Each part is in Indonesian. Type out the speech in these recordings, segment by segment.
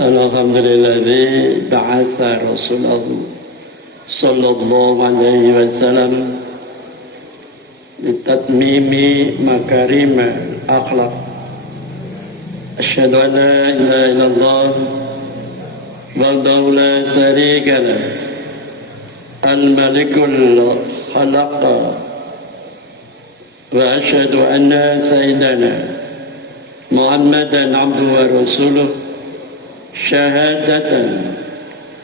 Alhamdulilladzi ba'atha rasulahu sallallahu alaihi wasallam litatmimi makarim akhlaq. Asyhadu an la ilaha illallah wahdahu la syarika lah al-malikul khalaq wa asyhadu anna sayyidana Muhammadan abduhu wa rasuluh syahadatan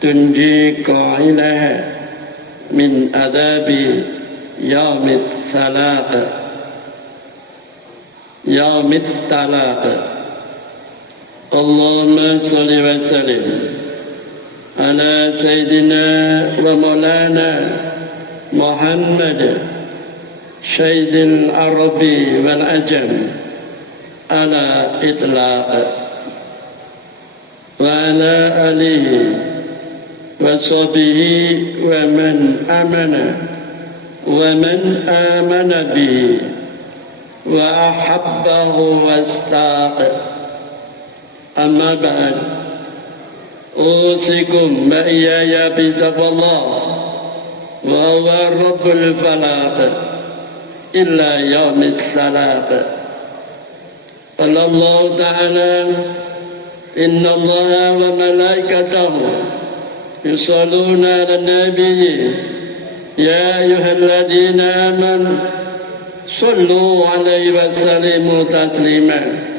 tunji qailaha min adabi yaumit talaq Allahumma salli wa sallim ala sayyidina wa maulana Muhammad syaidil arabi wal ajam ala itlaq wa ala alihi wa sahbihi wa man amana bihi wa ahabbahu wastaq. Amma ba'd, usikum wa iyaya bitaqwallah wa huwa rabbul falaq illa yaumit salaq. Allah Ta'ala inna Allah wa malaikatahu yusalluna ala nabi ya ayyuhalladzina amanu sallu alaihi wa sallimu taslima.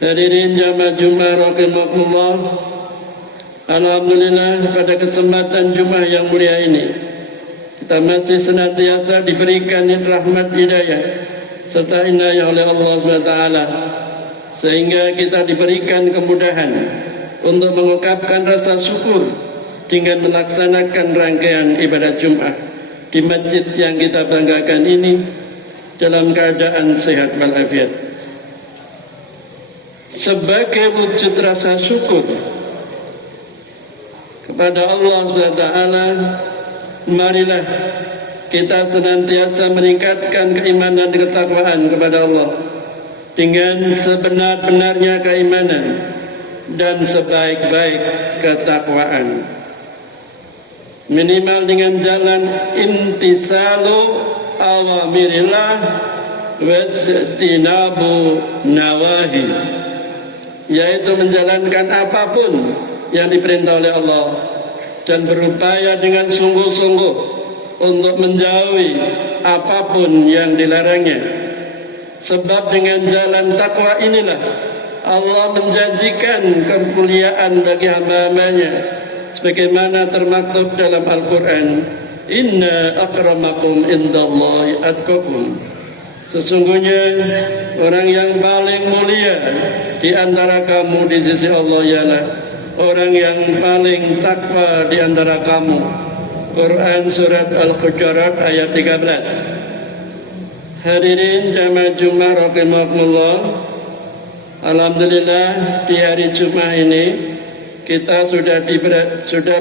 Hadirin jamaah Jumat rahimakumullah, alhamdulillah pada kesempatan Jumat yang mulia ini kita masih senantiasa diberikan rahmat hidayah serta inayah oleh Allah SWT, sehingga kita diberikan kemudahan untuk mengungkapkan rasa syukur dengan melaksanakan rangkaian ibadah Jumat di masjid yang kita banggakan ini dalam keadaan sehat walafiat. Sebagai wujud rasa syukur kepada Allah SWT, marilah kita senantiasa meningkatkan keimanan dan ketakwaan kepada Allah dengan sebenar-benarnya keimanan dan sebaik-baik ketakwaan, minimal dengan jalan intisalu awamirillah wajtinabu nawahi, yaitu menjalankan apapun yang diperintah oleh Allah dan berupaya dengan sungguh-sungguh untuk menjauhi apapun yang dilarangnya. Sebab dengan jalan takwa inilah Allah menjanjikan kemuliaan bagi hamba-hambanya, sebagaimana termaktub dalam Al-Quran, inna akramakum indallahi atqakum. Sesungguhnya orang yang paling mulia di antara kamu di sisi Allah ialah orang yang paling takwa di antara kamu. Quran surat Al-Hujurat ayat 13. Hadirin jamaah Jumat rahimakumullah, alhamdulillah di hari Jumat ini kita sudah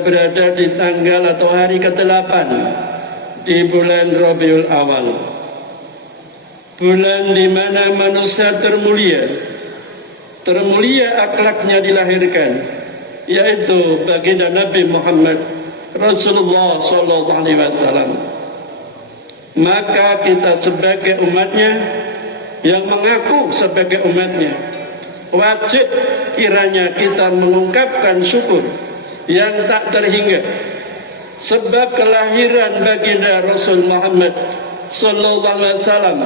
berada di tanggal atau hari ke-8 di bulan Rabiul Awal, bulan di mana manusia termulia akhlaknya dilahirkan, yaitu baginda Nabi Muhammad Rasulullah sallallahu alaihi wasallam. Maka kita sebagai umatnya, yang mengaku sebagai umatnya, wajib kiranya kita mengungkapkan syukur yang tak terhingga, sebab kelahiran baginda Rasul Muhammad sallallahu alaihi wasallam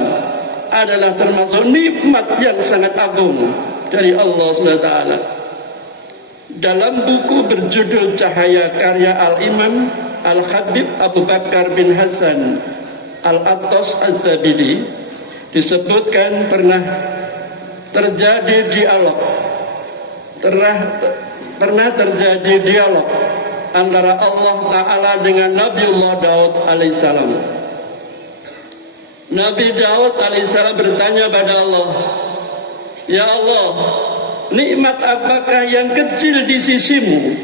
adalah termasuk nikmat yang sangat agung dari Allah SWT. Dalam buku berjudul Cahaya karya Al-Imam Al-Khatib Abu Bakar bin Hasan Al-Attas Az-Zabidi disebutkan pernah terjadi dialog antara Allah Ta'ala dengan Nabiullah Daud alaihissalam. Nabi Daud alaihissalam bertanya pada Allah, ya Allah, nikmat apakah yang kecil di sisimu?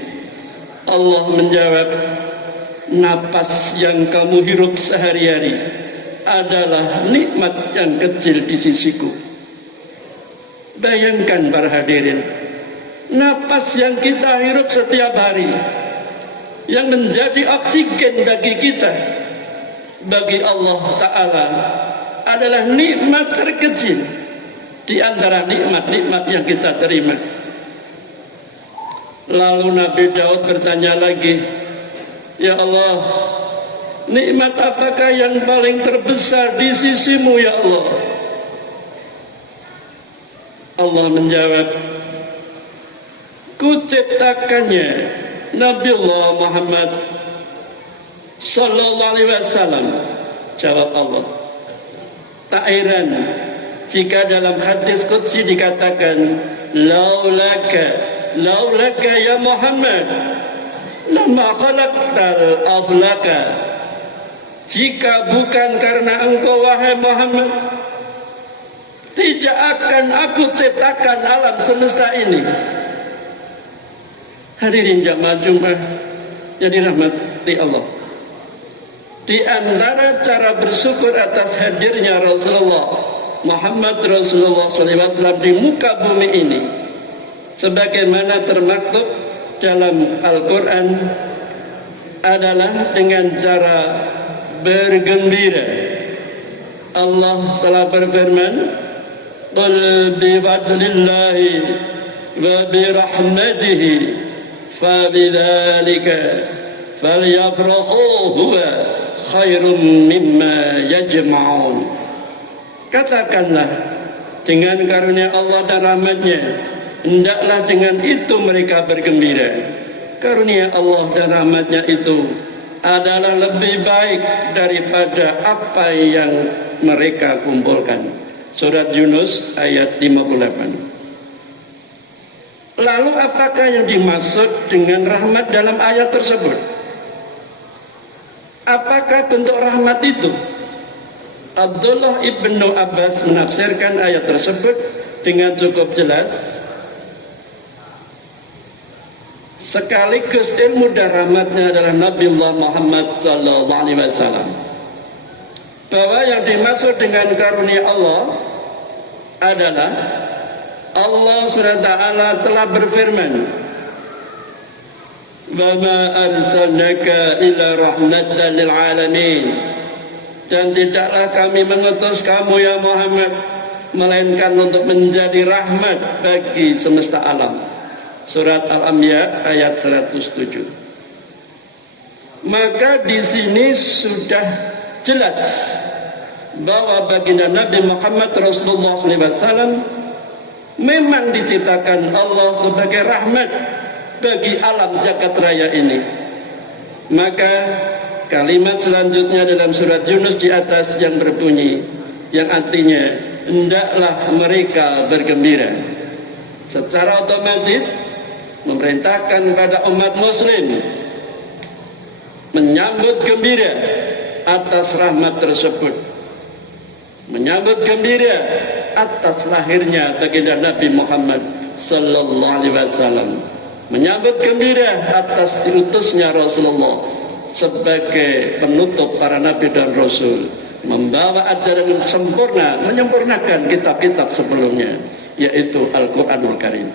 Allah menjawab, napas yang kamu hirup sehari-hari adalah nikmat yang kecil di sisiku. Bayangkan para hadirin, napas yang kita hirup setiap hari, yang menjadi oksigen bagi kita, bagi Allah Ta'ala adalah nikmat terkecil di antara nikmat-nikmat yang kita terima. Lalu Nabi Daud bertanya lagi, ya Allah, nikmat apakah yang paling terbesar di sisimu ya Allah? Allah menjawab, kuciptakannya Nabiullah Muhammad Sallallahu Alaihi Wasallam. Jawab Allah, tak heran jika dalam hadis qudsi dikatakan, laulaka ya Muhammad lama khalaqtal aflaka. Jika bukan karena engkau wahai Muhammad, tidak akan aku ciptakan alam semesta ini. Hadirin jamaah Jumat yang dirahmati Allah, di antara cara bersyukur atas hadirnya Rasulullah Muhammad Rasulullah SAW di muka bumi ini, sebagaimana termaktub dalam Al-Quran, adalah dengan cara bergembira. Allah telah berfirman, qul bi fadlillahi wa bi rahmatihi fa bidzalika falyafrahu huwa khairum mimma yajma'un. Katakanlah, dengan karunia Allah dan rahmatnya, hendaklah dengan itu mereka bergembira. Karunia Allah dan rahmatnya itu adalah lebih baik daripada apa yang mereka kumpulkan. Surat Yunus ayat 58. Lalu apakah yang dimaksud dengan rahmat dalam ayat tersebut? Apakah bentuk rahmat itu? Abdullah ibnu Abbas menafsirkan ayat tersebut dengan cukup jelas. Sekaligus ilmu dan rahmatnya adalah Nabiullah Muhammad Sallallahu Alaihi Wasallam. Bahwa yang dimaksud dengan karunia Allah adalah Allah SWT telah berfirman, wa ma arsalnaka illa rahmatan lil alamin. Dan tidaklah kami mengutus kamu ya Muhammad melainkan untuk menjadi rahmat bagi semesta alam. Surat Al-Anbiya ayat 107. Maka di sini sudah jelas bahwa baginda Nabi Muhammad Rasulullah SAW memang diciptakan Allah sebagai rahmat bagi alam jagat raya ini. Maka kalimat selanjutnya dalam surat Yunus di atas yang berbunyi, yang artinya hendaklah mereka bergembira, secara otomatis memerintahkan kepada umat muslim menyambut gembira atas rahmat tersebut, menyambut gembira atas lahirnya baginda Nabi Muhammad Sallallahu Alaihi Wasallam, menyambut gembira atas diutusnya Rasulullah sebagai penutup para nabi dan rasul, membawa ajaran yang sempurna, menyempurnakan kitab-kitab sebelumnya, yaitu Al-Quranul Karim.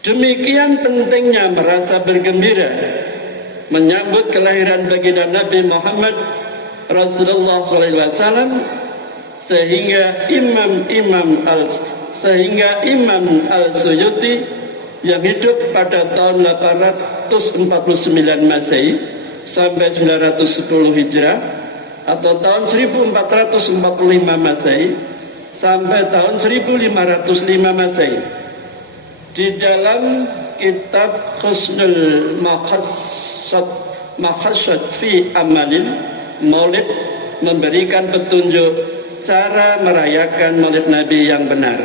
Demikian pentingnya merasa bergembira menyambut kelahiran baginda Nabi Muhammad Rasulullah SAW, sehingga Imam Al-Suyuti yang hidup pada tahun 849 Masehi sampai 910 Hijrah, atau tahun 1445 Masehi sampai tahun 1505 Masehi, di dalam kitab Husnul Maqassad fi Amalil Maulid memberikan petunjuk cara merayakan Maulid Nabi yang benar.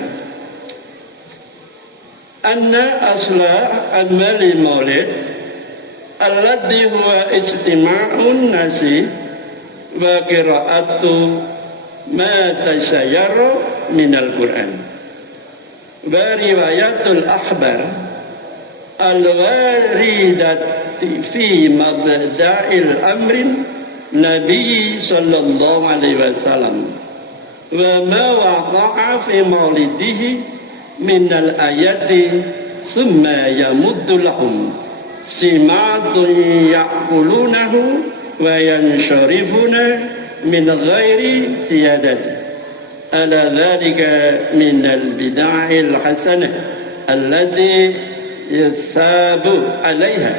Anna asla amali maulid alladhi huwa ijtima'un nasi wa qira'atu ma tasyayyara minal Qur'an wa riwayatul akhbar al-waridati fi mabda'il amrin Nabi sallallahu alaihi wasallam wa ma waqa'a fi maulidihi minal ayati thumma yamuddu lahum simatun ya'kulunahu wa yansyarifuna min ghairi siyadati ala dhalika minal bid'ahil hasanah allati yathabu alaiha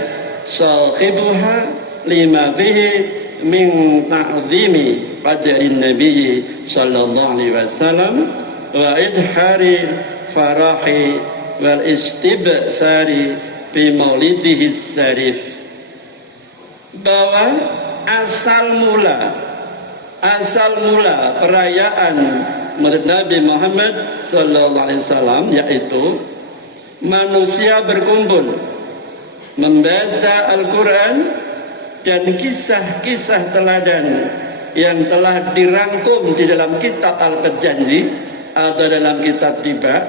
sahibuha lima fihi min ta'zimi qadrin nabi sallallahu alaihi wasallam wa idhari farahi wal istibthari fi maulidihi syarif, bahwa asal mula perayaan Maulid Nabi Muhammad sallallahu alaihi wasallam yaitu manusia berkumpul membaca Al-Quran dan kisah-kisah teladan yang telah dirangkum di dalam kitab Al-Janji atau dalam kitab Tiba,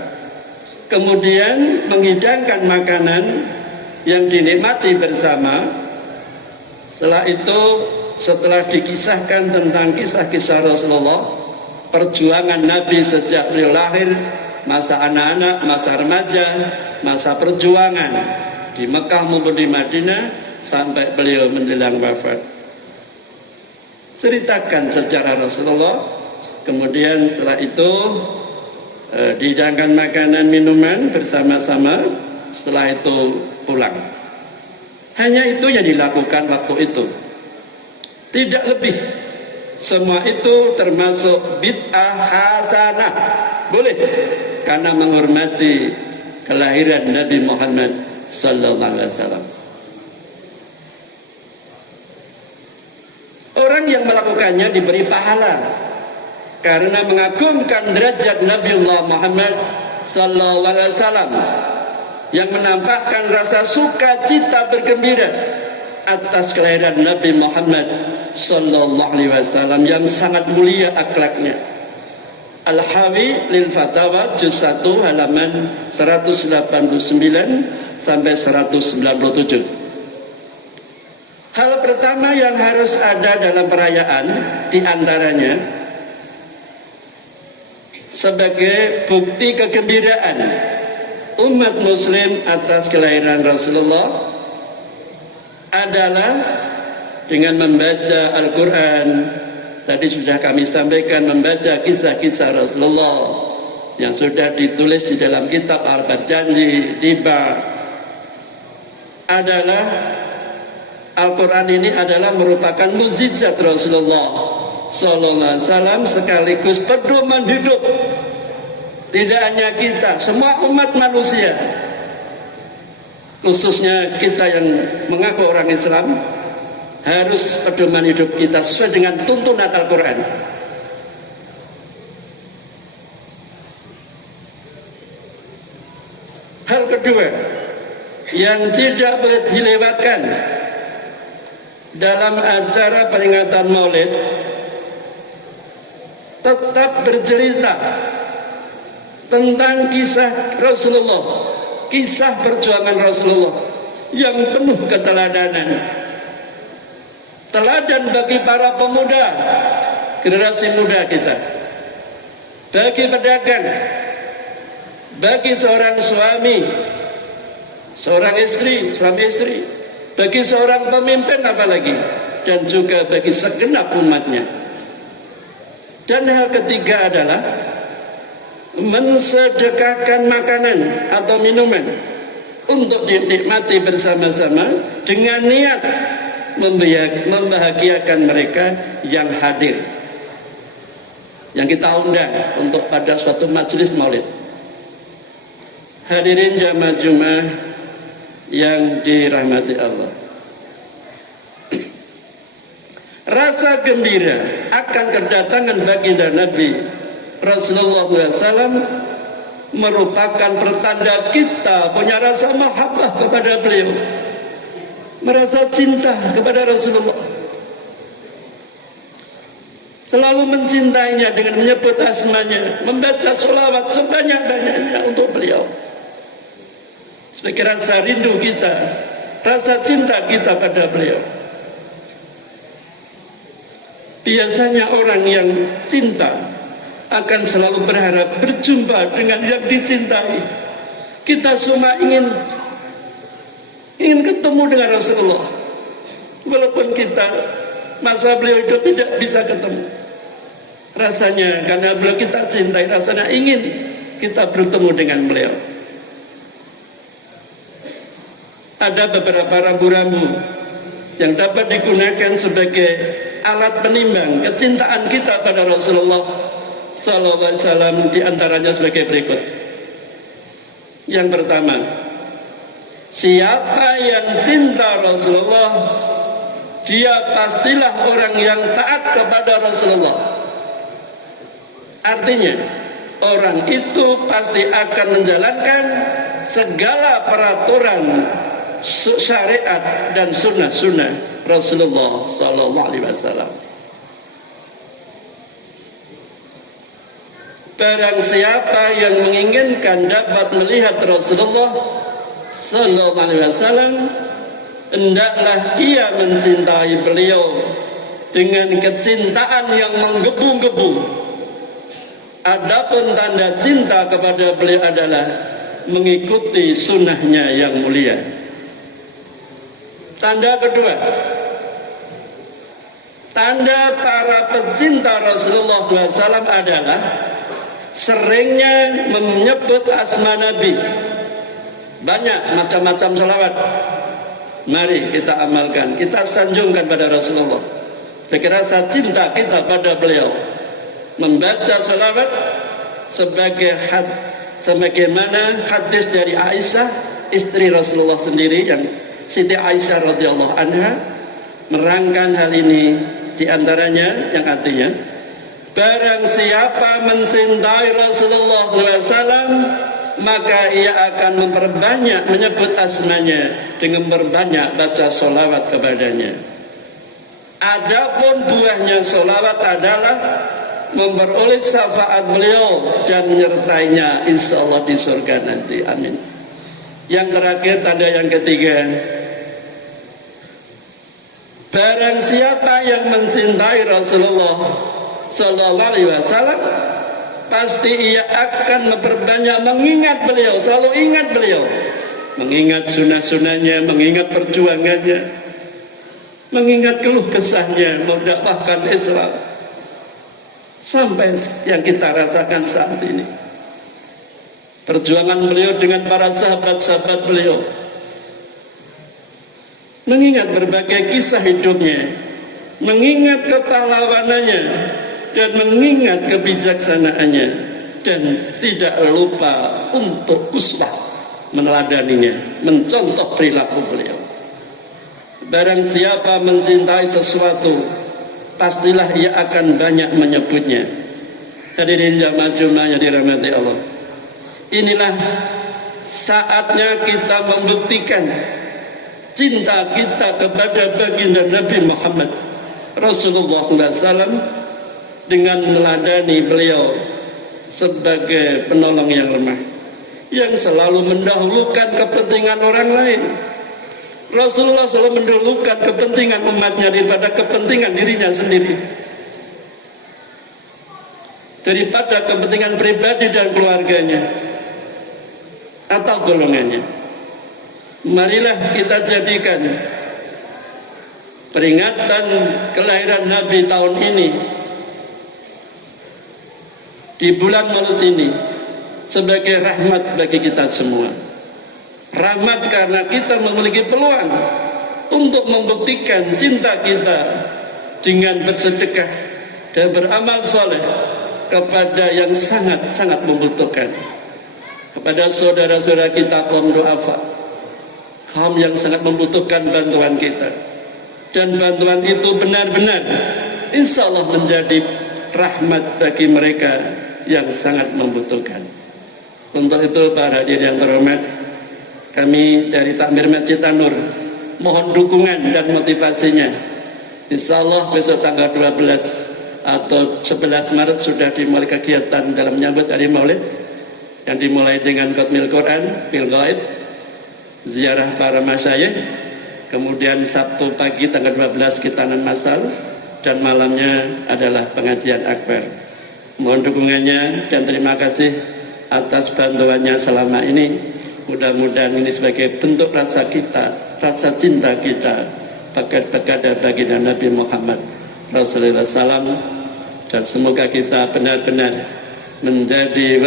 kemudian menghidangkan makanan yang dinikmati bersama. Setelah itu, setelah dikisahkan tentang kisah-kisah Rasulullah, perjuangan Nabi sejak beliau lahir, masa anak-anak, masa remaja, masa perjuangan di Mekah maupun di Madinah sampai beliau menjelang wafat. Ceritakan sejarah Rasulullah, kemudian setelah itu dihidangkan makanan minuman bersama-sama, setelah itu pulang. Hanya itu yang dilakukan waktu itu, tidak lebih. Semua itu termasuk bid'ah hasanah, boleh, karena menghormati kelahiran Nabi Muhammad sallallahu alaihi wasallam. Orang yang melakukannya diberi pahala karena mengagungkan derajat Nabiullah Muhammad sallallahu alaihi wasallam, yang menampakkan rasa sukacita bergembira atas kelahiran Nabi Muhammad sallallahu alaihi wasallam yang sangat mulia akhlaknya. Al-Hawi lil Fatawa juz 1 halaman 189 sampai 197. Hal pertama yang harus ada dalam perayaan diantaranya sebagai bukti kegembiraan umat muslim atas kelahiran Rasulullah adalah dengan membaca Al-Quran. Tadi sudah kami sampaikan, membaca kisah-kisah Rasulullah yang sudah ditulis di dalam kitab Al-Janji, Tiba. Al-Quran ini adalah merupakan mukjizat Rasulullah sallallahu alaihi wasallam, sekaligus pedoman hidup. Tidak hanya kita, semua umat manusia, khususnya kita yang mengaku orang Islam, harus pedoman hidup kita sesuai dengan tuntunan Al-Quran. Hal kedua yang tidak boleh dilewatkan dalam acara peringatan Maulid, tetap bercerita tentang kisah Rasulullah, kisah perjuangan Rasulullah yang penuh keteladanan. Teladan bagi para pemuda, generasi muda kita, bagi pedagang, bagi seorang suami, seorang istri, suami istri, bagi seorang pemimpin apalagi, dan juga bagi segenap umatnya. Dan hal ketiga adalah mensedekahkan makanan atau minuman untuk dinikmati bersama-sama dengan niat membahagiakan mereka yang hadir, yang kita undang untuk pada suatu majelis maulid. Hadirin jamaah Jumat yang dirahmati Allah, rasa gembira akan kedatangan baginda Nabi Rasulullah SAW merupakan pertanda kita punya rasa mahabbah kepada beliau, merasa cinta kepada Rasulullah, selalu mencintainya dengan menyebut asmanya, membaca sholawat sebanyak-banyaknya untuk beliau. Sebagai rasa rindu kita, rasa cinta kita pada beliau. Biasanya orang yang cinta akan selalu berharap berjumpa dengan yang dicintai. Kita semua ingin ketemu dengan Rasulullah, walaupun kita masa beliau hidup tidak bisa ketemu. Rasanya karena beliau kita cintai, rasanya ingin kita bertemu dengan beliau. Ada beberapa rambu-rambu yang dapat digunakan sebagai alat penimbang kecintaan kita pada Rasulullah sallallahu alaihi wasallam, di antaranya sebagai berikut. Yang pertama, siapa yang cinta Rasulullah, dia pastilah orang yang taat kepada Rasulullah. Artinya, orang itu pasti akan menjalankan segala peraturan syariat dan sunnah-sunnah Rasulullah sallallahu alaihi wasallam. Barang siapa yang menginginkan dapat melihat Rasulullah sallallahu alaihi wasallam, hendaklah ia mencintai beliau dengan kecintaan yang menggebu-gebu. Adapun tanda cinta kepada beliau adalah mengikuti sunnahnya yang mulia. Tanda kedua, tanda para pecinta Rasulullah SAW adalah seringnya menyebut asma Nabi. Banyak macam-macam salawat. Mari kita amalkan, kita sanjungkan pada Rasulullah bagi rasa cinta kita pada beliau. Membaca salawat sebagaimana hadis dari Aisyah, istri Rasulullah sendiri, yang Siti Aisyah radhiyallahu anha merangkan hal ini, di antaranya yang artinya, barang siapa mencintai Rasulullah SAW, maka ia akan memperbanyak menyebut asmanya dengan berbanyak baca sholawat kepadanya. Adapun buahnya sholawat adalah memperoleh syafaat beliau dan menyertainya insya Allah di surga nanti. Amin. Yang terakhir, tanda yang ketiga, barang siapa yang mencintai Rasulullah sallallahu alaihi wasallam, pasti ia akan memperbanyak mengingat beliau, selalu ingat beliau, mengingat sunnah-sunnahnya, mengingat perjuangannya, mengingat keluh kesahnya, mendakwahkan Islam, sampai yang kita rasakan saat ini. Perjuangan beliau dengan para sahabat-sahabat beliau, mengingat berbagai kisah hidupnya, mengingat kepahlawanannya, dan mengingat kebijaksanaannya, dan tidak lupa untuk uswah meneladaninya, mencontoh perilaku beliau. Barang siapa mencintai sesuatu, pastilah ia akan banyak menyebutnya. Hadirin jamaah Jumat yang dirahmati Allah, inilah saatnya kita membuktikan cinta kita kepada baginda Nabi Muhammad Rasulullah SAW dengan meneladani beliau sebagai penolong yang lemah, yang selalu mendahulukan kepentingan orang lain. Rasulullah selalu mendahulukan kepentingan umatnya daripada kepentingan dirinya sendiri, daripada kepentingan pribadi dan keluarganya atau golongannya. Marilah kita jadikan peringatan kelahiran Nabi tahun ini, di bulan Maulid ini, sebagai rahmat bagi kita semua. Rahmat karena kita memiliki peluang untuk membuktikan cinta kita dengan bersedekah dan beramal soleh kepada yang sangat-sangat membutuhkan, kepada saudara-saudara kita kaum du'afa, kaum yang sangat membutuhkan bantuan kita. Dan bantuan itu benar-benar insya Allah menjadi rahmat bagi mereka yang sangat membutuhkan. Untuk itu para hadirin yang terhormat, kami dari Takmir Masjid An-Nur mohon dukungan dan motivasinya. Insya Allah besok tanggal 12 atau 11 Maret sudah dimulai kegiatan dalam menyambut hari Maulid, yang dimulai dengan khatmil Quran, fil ghaib, ziarah para masyayikh, kemudian Sabtu pagi tanggal 12 khitanan masal, dan malamnya adalah pengajian akbar. Mohon dukungannya dan terima kasih atas bantuannya selama ini. Mudah-mudahan ini sebagai bentuk rasa cinta kita kepada baginda Nabi Muhammad Rasulullah SAW, dan semoga kita benar-benar menjadi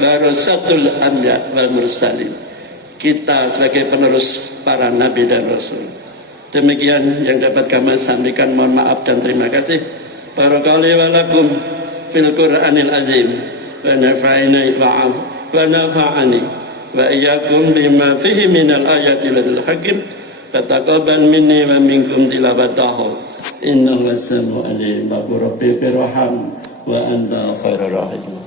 warasatul anbiya wal mursalin. Kita sebagai penerus para nabi dan rasul. Demikian yang dapat kami sampaikan. Mohon maaf dan terima kasih. Barakallahu walakum fil Qur'anil azim wa nafa'ani wa iyyakum bima fihi minal ayati wal hakim. Fataqabbal minni wa minkum tilawatahu. Innahu was-sami'ul 'alim. Rabbi birham wa anta khairur rahim.